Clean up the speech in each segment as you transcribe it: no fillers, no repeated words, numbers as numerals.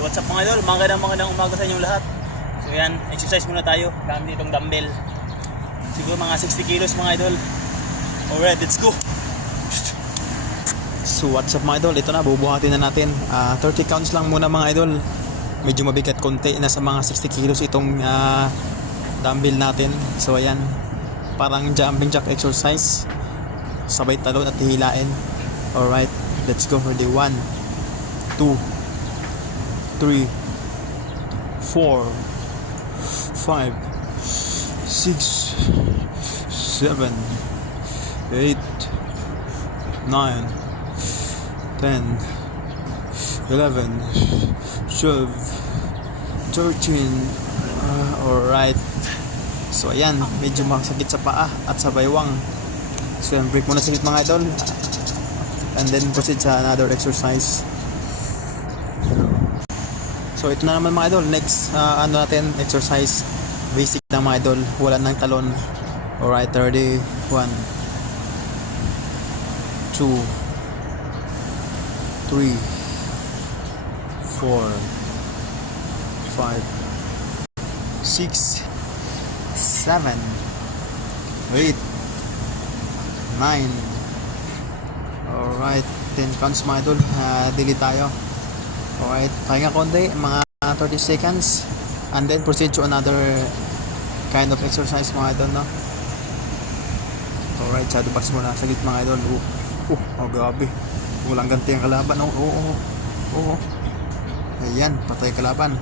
what's up mga idol? Magandang umaga sa inyong lahat. So yan, exercise muna tayo. Gamit itong dumbbell. Siguro mga 60 kilos mga idol. Alright, let's go! So what's up mga idol? Ito na, bubuhatin na natin. 30 counts lang muna mga idol. Medyo mabigat konti. Nasa mga 60 kilos itong dumbbell natin. So ayan, parang jumping jack exercise. Sabay talon at hihilain. Alright, let's go. Ready? 1, 2, 3, 4, 5, 6, 7, 8, 9, 10, 11, 12, 13. Alright. So ayan, medyo masakit sa paa at sa baywang. So yan, break muna saglit mga idol. And then proceed sa another exercise. So ito na naman mga idol, next natin exercise, basic na mga idol, wala nang talon. Alright, 30, 1, 2, 3, 4, 5, 6, 7, 8, 9. Alright, 10 counts mga idol, dili tayo. Alright, pahinga konti, mga 30 seconds, and then proceed to another kind of exercise mga idol, no? Alright, shadow box muna, saglit mga idol. Oh grabe, walang ganti ang kalaban. Ayan, patay kalaban.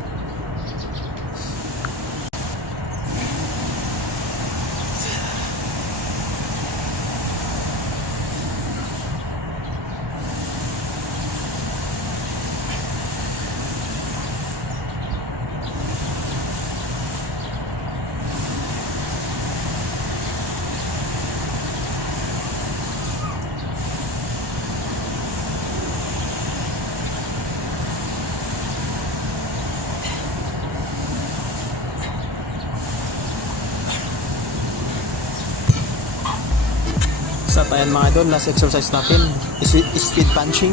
Sa tayan mga idol, last exercise natin is speed punching.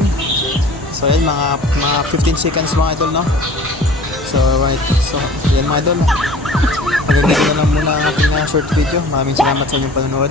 So yan, mga 15 seconds mga idol, no? So right, so yan mga idol, pagkakita na lang muna ang ating short video. Maraming salamat sa inyong panonood.